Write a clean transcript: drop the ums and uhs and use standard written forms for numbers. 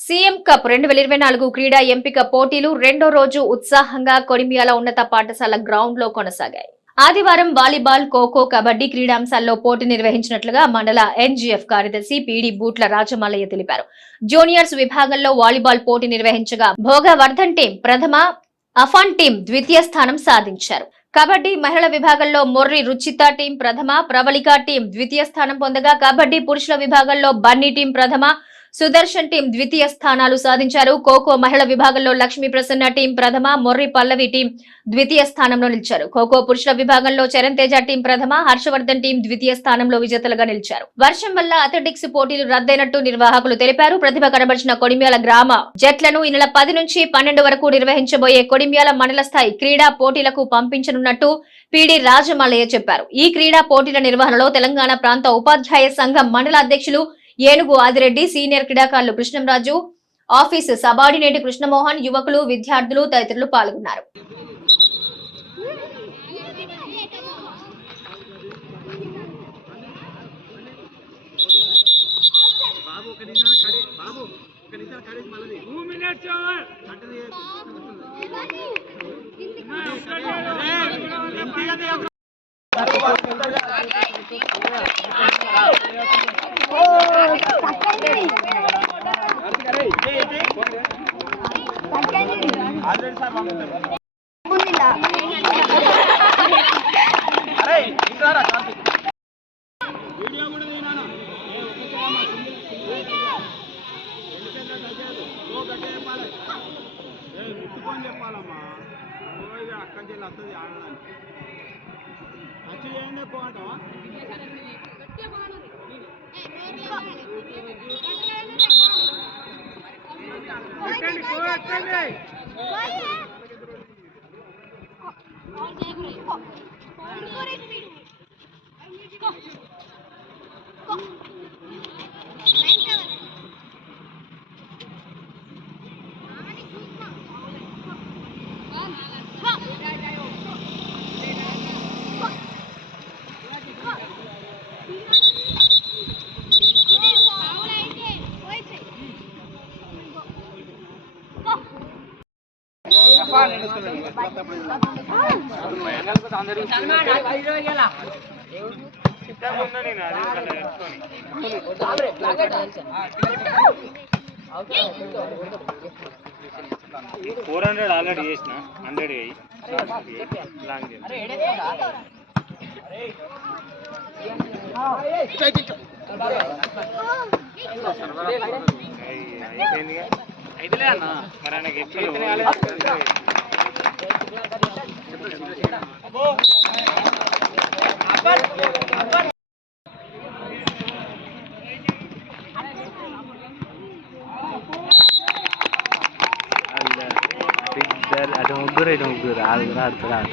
CM cup 2024 క్రీడా ఎంపిక పోటీలు రెండో రోజు ఉత్సాహంగా కొడిమియాల ఉన్నత పాఠశాల గ్రౌండ్ లో కొనసాగాయి. ఆదివారం వాలీబాల్, ఖోఖో, కబడ్డీ క్రీడాంశాల్లో పోటీ నిర్వహించినట్లుగా మండల ఎన్జీఎఫ్ కార్యదర్శి పీడీ బూట్ల రాజమల్లయ్య తెలిపారు. జూనియర్స్ విభాగంలో వాలీబాల్ పోటీ నిర్వహించగా భోగవర్ధన్ టీం ప్రథమ, అఫాన్ టీం ద్వితీయ స్థానం సాధించారు. కబడ్డీ మహిళల విభాగంలో మొర్రి రుచిత టీం ప్రథమ, ప్రవళిక టీం ద్వితీయ స్థానం పొందగా కబడ్డీ పురుషుల విభాగంలో బన్నీ టీం ప్రథమ, సుదర్శన్ టీం ద్వితీయ స్థానాలు సాధించారు. ఖోఖో మహిళల విభాగంలో లక్ష్మీ ప్రసన్న టీం ప్రథమ, మొర్రి పల్లవి టీం ద్వితీయ స్థానంలో నిలిచారు. ఖోఖో పురుషుల విభాగంలో చరణ్ తేజ టీం ప్రథమ, హర్షవర్ధన్ టీం ద్వితీయ స్థానంలో విజేతలుగా నిలిచారు. వర్షం వల్ల అథ్లెటిక్స్ పోటీలు రద్దయినట్టు నిర్వాహకులు తెలిపారు. ప్రతిభ కనబరిచిన కొడిమ్యాల గ్రామ జట్లను ఈ నెల 10 నుంచి 12 వరకు నిర్వహించబోయే కొడిమ్యాల మండల స్థాయి క్రీడా పోటీలకు పంపించనున్నట్టు పీడీ రాజమల్లయ్య చెప్పారు. ఈ క్రీడా పోటీల నిర్వహణలో తెలంగాణ ప్రాంత ఉపాధ్యాయ సంఘం మండల అధ్యక్షులు ఏనుగు ఆదిరెడ్డి, సీనియర్ క్రీడాకారులు కృష్ణంరాజు, ఆఫీసు సబార్డినేట్ కృష్ణమోహన్, యువకులు, విద్యార్థులు తదితరులు పాల్గొన్నారు. చెప్పాలమ్మా అక్కడి నుంచి వస్తుంది ఆడడానికి మంచిగా ఏందే పోవటం $400 ఆల్రెడీ చేసిన 100 లాంగ్ అయిపోయిందిగా అయితేలే అన్న మరి ఆయనకి అటు ముగ్గురు ఇటు ముగ్గురు ఆడుతున్నారు.